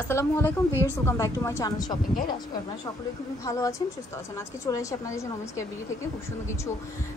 আসসালামু আলাইকুম viewers, welcome back to my channel shopping guide. আজকে আপনারা সকলেই খুবই ভালো আছেন, সুস্থ আছেন। আজকে চলে এসে আপনাদের জন্য ওমেন্স কেয়ার বিডি থেকে খুব সুন্দর কিছু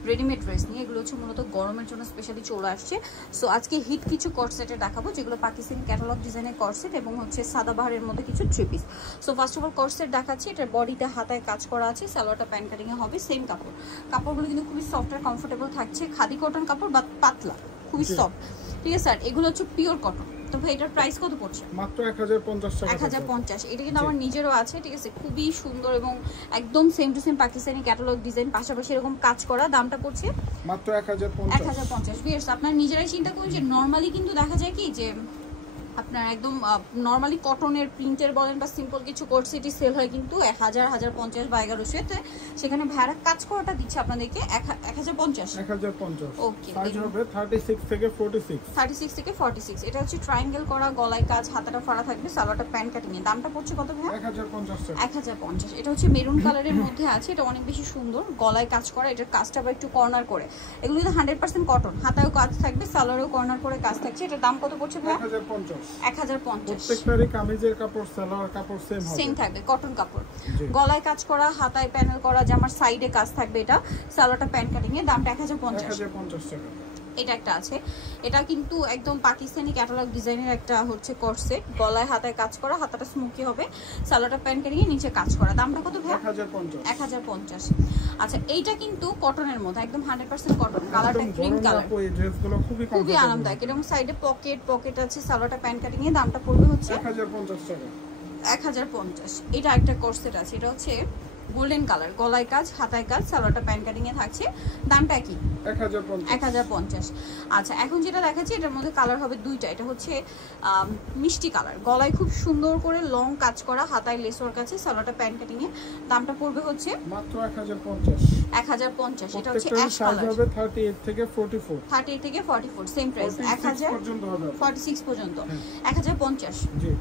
রেডিমেড ড্রেস নিয়ে। এগুলো হচ্ছে মূলত গরমের জন্য স্পেশালি চলে আসছে। সো আজকে হিট কিছু কটসেটের দেখাবো, যেগুলো পাকিস্তানি ক্যাটালগ ডিজাইনের কটসেট এবং হচ্ছে সাদাবাহারের মধ্যে কিছু three piece. So first of all কটসেট দেখাচ্ছি। এটার বডিতে হাতায় কাজ করা আছে, সালোয়ারটা প্যান্ট কাটিংয়ে হবে, সেম কাপড়। কাপড়গুলো কিন্তু খুবই সফট আর কমফোর্টেবল থাকছে, খাদি কটন কাপড় বা পাতলা, খুবই সফট। ঠিক আছে স্যার, এগুলো হচ্ছে পিওর কটন। তো ভাই এটার প্রাইস কত পড়ছে? মাত্র 1050 টাকা। 1050। এটা কিন্তু আমার নিজেরও আছে, ঠিক আছে, খুবই সুন্দর এবং একদম same to same Pakistani catalogue design, পাশাপাশি এরকম কাজ করা। দামটা পড়ছে মাত্র 1050। 1050। ভিউয়ার্স, আপনারা নিজেরাই চিন্তা করুন যে নরমালি কিন্তু দেখা যায় কি যে আপনার একদম নর্মালি কটনের প্রিন্টের বলেন বা সিম্পল কিছু কোট সেটই সেল হয় কিন্তু 1000, 1050 বা 1100। সেখানে ভাড়া কাজ করাটা দিচ্ছে আপনাদেরকে 1050। ওকে, সাইজ হবে 36 থেকে 46। 36 থেকে 46। এটা হচ্ছে ট্রায়াঙ্গেল করা, গলায় কাজ, হাতাটা ফাড়া থাকবে, সালোয়ারটা প্যান্ট কাটিং এর। দামটা পড়ছে কত ভাই? 1050 টাকা। 1050। এটা হচ্ছে মেরুন কালারের মধ্যে আছে, এটা অনেক বেশি সুন্দর, গলায় কাজ করা। এটার কাজটা আবার একটু কর্নার করে। এগুলো কিন্তু 100% কটন, হাতায়ও কাজ থাকবে, সালোয়ারেও কর্নার করে কাজ থাকছে। এটার দাম কত পড়ছে ভাই? 1050। 1050। প্রত্যেকটারই কামিজের কাপড়, সালোয়ার কাপড় সেম হবে, সেম থাকবে, কটন কাপড়। গলায় কাজ করা, হাতায় প্যানেল করা, জামার সাইডে কাজ থাকবে। এটা সালোয়ারটা প্যান্ট কাটিং এর। দামটা 1050 টাকা। এটা একটা আছে, এটা কিন্তু একদম পাকিস্তানি ক্যাটালগ ডিজাইনের একটা হচ্ছে কোট সেট, গলায় হাতায় কাজ করা, হাতাটা স্মোকি হবে, সালোয়ারটা প্যান্ট কাটিং এর, নিচে কাজ করা। দামটা কত ভাই? 1050। আচ্ছা, এইটা কিন্তু কটনের মধ্যে একদম 100% কটন, কালারটা ক্রিম কালার, এই ড্রেসগুলো খুবই আরামদায়ক। এরকম সাইডে পকেট আছে, সালোয়ারটা প্যান্ট কাটিং এর। দামটা পড়বে হচ্ছে 1050 টাকা। 1050। এটা একটা কোট সেট আছে, এটা হচ্ছে গোল্ডেন কালার, গলায় কাজ, হাতায় কাজ, সালোয়ারটা প্যান্ট কাটিং এ থাকছে। দামটা কি? 1050। আচ্ছা, এখন যেটা দেখাচ্ছি এটার মধ্যে কালার হবে দুইটা। এটা হচ্ছে মিষ্টি কালার, গলায় খুব সুন্দর করে লং কাজ করা, হাতায় লেস ওয়ার্ক আছে, সালোয়ারটা প্যান্ট কাটিং এ। দামটা পড়বে হচ্ছে মাত্র 1050। 1050। এটা হচ্ছে অ্যাশ কালার, হবে 38 থেকে 44। 38 থেকে 44 সেম প্রাইস, 1000 পর্যন্ত হবে, 46 পর্যন্ত 1050। জি।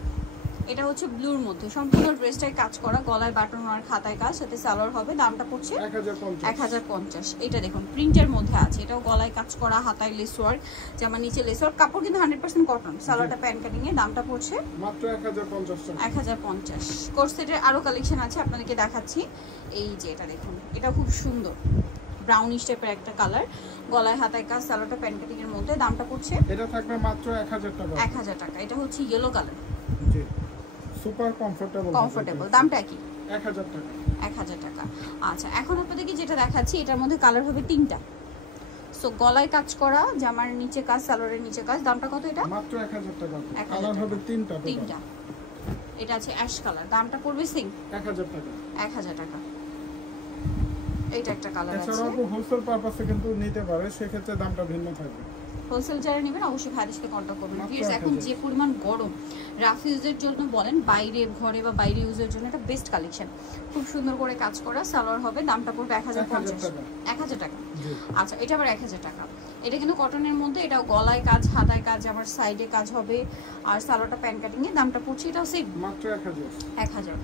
এটা হচ্ছে ব্লুর মধ্যে, সম্পূর্ণ ড্রেসটাই কাজ করা, গলায় বাটন আর খাতায় কাজ, সাথে সালোয়ার হবে। দামটা পড়ছে 1050। এটা দেখুন প্রিন্টের মধ্যে আছে, এটাও গলায় কাজ করা, হাতায় লেস ওয়ার্ক, জামার নিচে লেস ওয়ার্ক, কাপড় কিন্তু 100% কটন, সালোয়ারটা প্যান্ট কাটিং এর। দামটা পড়ছে মাত্র 1050 টাকা। 1050। কোট সেটের আরো কালেকশন আছে, আপনাদেরকে দেখাচ্ছি। এই যে এটা দেখুন, এটা খুব সুন্দর ব্রাউনিশ টাইপের একটা কালার, গলায় হাতায় কাজ, সালোয়ারটা প্যান্ট কাটিং এর মধ্যে। দামটা পড়ছে এটা থাকবে মাত্র 1000 টাকা। 1000 টাকা। এটা হচ্ছে ইয়েলো কালার, জি, সুপার কমফোর্টেবল। দামটা কি? 1000 টাকা। 1000 টাকা। আচ্ছা, এখন আপনাদেরকে যেটা দেখাচ্ছি এটার মধ্যে কালার হবে তিনটা। সো গলায় কাজ করা, জামার নিচে কাজ, সালোয়ারের নিচে কাজ। দামটা কত এটা? মাত্র 1000 টাকা। কালার হবে তিনটা। এটা আছে অ্যাশ কালার, দামটা পড়বে সিং 1000 টাকা। 1000 টাকা। এটা একটা কালার আছে। এছাড়াও হোলসেল পারপাসে কিন্তু নিতে পারে, সেক্ষেত্রে দামটা ভিন্ন থাকবে। হোলসেল যারা নেবেন অবশ্যই ভাইদের সাথে কন্ট্যাক্ট করবেন। প্লিজ, এখন যে পরিমাণ গরম, রাফ ইউজের জন্য বলেন, বাইরে ঘরে বা বাইরে ইউজের জন্য এটা বেস্ট কালেকশন। খুব সুন্দর করে কাজ করা, সালোয়ার হবে। দামটা পড়বে 1050। 1000 টাকা। আচ্ছা, এটা আবার 1000 টাকা। এটা কিন্তু কটনের মধ্যে, এটাও গলায় কাজ, হাতায় কাজ, আবার সাইডে কাজ হবে, আর সালোয়ারটা প্যান্ট কাটিং এর। দামটা পড়ছে এটাও সেম মাত্র 1000।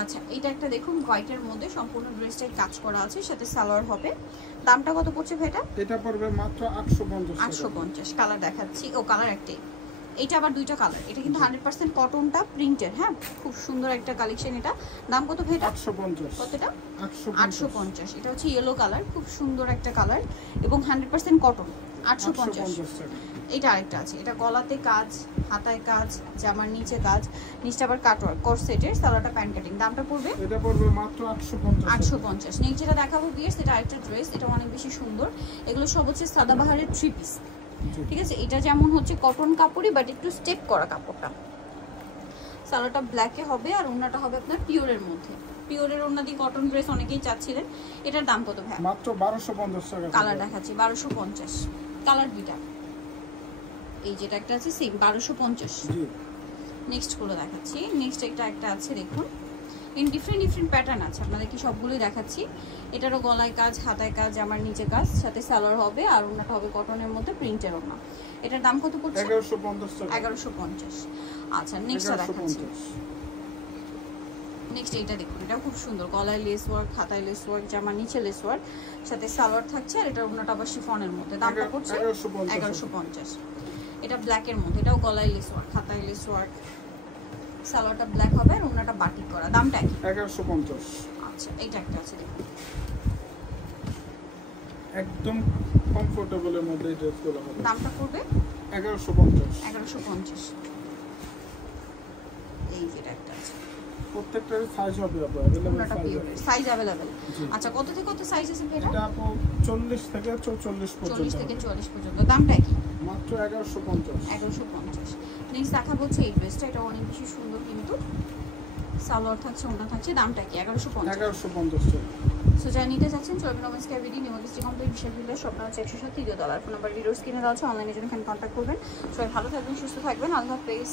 আচ্ছা, এটা একটা দেখুন হোয়াইটের মধ্যে সম্পূর্ণ ড্রেসটাই কাজ করা আছে, সাথে সালোয়ার হবে। দামটা কত পড়ছে ভাই এটা? এটা পড়বে মাত্র 850 টাকা। 850। কালার দেখাচ্ছি, ও কালার একটাই। এটা আবার দুইটা কালার। এটা কিন্তু 100% কটনটা প্রিন্টের, হ্যাঁ, খুব সুন্দর একটা কালেকশন। এটা দাম কত ভাই এটা? 850। কতটা? 850। এটা হচ্ছে ইয়েলো কালার, খুব সুন্দর একটা কালার এবং 100% কটন। 850 টাকা। এটা আরেকটা আছে, এটা গলাতে কাজ, হাতায় কাজ, জামার নিচে কাজ, নিচটা আবার কাটওয়ার্ক, কোট সেটের, সালোয়ারটা প্যান্ট কাটিং। দামটা পড়বে? এটা পড়বে মাত্র 850। 850। নেক্সট যেটা দেখাবো ভিউয়ার্স, এটা আরেকটা ড্রেস, এটা অনেক বেশি সুন্দর। এগুলো সব হচ্ছে সাদাবাহারের থ্রি পিস, ঠিক আছে। এটা যেমন হচ্ছে কটন কাপড়ই, বাট একটু স্টেপ করা কাপড়টা। সালোয়ারটা ব্ল্যাকে হবে আর ওড়নাটা হবে আপনার পিওরের মধ্যে। পিওরের ওড়না দিয়ে কটন ড্রেস অনেকেই চাচ্ছিলেন। এটার দাম কত ভাই? মাত্র 1250 টাকা। কালার দেখাচ্ছি, 1250। কালার দুইটা, এই যেটা একটা আছে সেম 1250। জি। নেক্সট গুলো দেখাচ্ছি। নেক্সট একটা আছে দেখুন, ইন ডিফারেন্ট প্যাটার্ন আছে, আপনাদেরকে সবগুলোই দেখাচ্ছি। এটারও গলায় কাজ, হাতায় কাজ, জামার নিচে কাজ, সাথে সালোয়ার হবে, আর ওড়নাটা হবে কটনের মধ্যে প্রিন্টের ওড়না। এটার দাম কত পড়ছে? 1150 টাকা। 1150। আচ্ছা, নেক্সটটা দেখাচ্ছি। নেক্সট এটা দেখুন, এটা খুব সুন্দর, গলায় লেস ওয়ার্ক, হাতায় লেস ওয়ার্ক, জামার নিচে লেস ওয়ার্ক, সাথে সালোয়ার থাকছে, আর এটা ওড়নাটা আবার শিফনের মধ্যে। দামটা পড়ছে 1150। এটা ব্ল্যাকের মধ্যে, এটাও গলায় লেস ওয়ার্ক, হাতায় লেস ওয়ার্ক, সালোয়ারটা ব্ল্যাক হবে আর ওনাটা বাটিক করা। দামটা কি? 1150। আচ্ছা এইটা একটা আছে দেখুন, একদম কমফোর্টেবলের মধ্যে এই ড্রেসগুলো হবে। দামটা পড়বে 1150। 1150। এই যেটা একটা আছে, প্রত্যেকটার সাইজ হবে আপনার अवेलेबल ওনাটা পিওরের সাইজ अवेलेबल। আচ্ছা কত থেকে কত সাইজ আছে এটা? এটা আপু 40 থেকে 44 পর্যন্ত। 40 থেকে 44 পর্যন্ত। দামটা কি? মাত্র 1150। 1150। নেক্সট দেখাবো হচ্ছে এই ড্রেসটা, এটা অনেক বেশি সুন্দর কিন্তু সালোয়ার থাকছে, ওনা থাকছে। দামটা কি? 1150। 1150। সো যা নিতে চাচ্ছেন চলবেন women's care BD new district complex Bishal village, স্বপ্ন হচ্ছে 107 $3 ফোন নাম্বার ভিডিওস কিনে দেওয়া আছে, অনলাইনে জন্য এখানে কন্ট্যাক্ট করবেন। সবাই ভালো থাকবেন, সুস্থ থাকবেন, আল্লাহ হাফেজ।